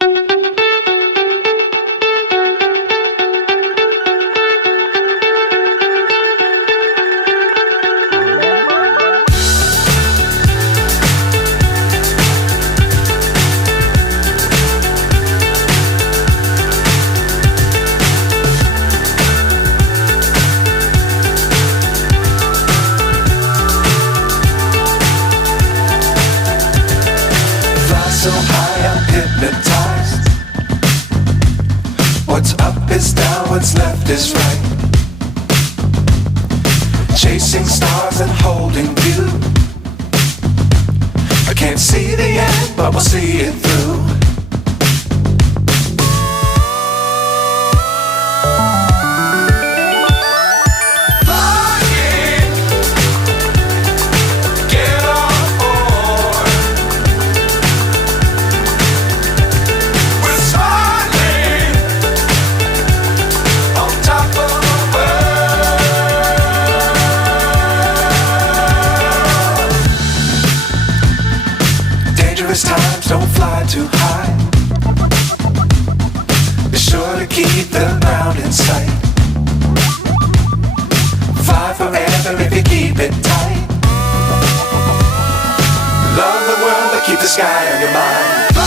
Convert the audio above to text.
So high, I'm hypnotized. What's up is down, what's left is right. Chasing stars and holding you. I can't see the end, but we'll see it through. Times don't fly too high. Be sure to keep the ground in sight. Fly forever if you keep it tight. Love the world but keep the sky on your mind.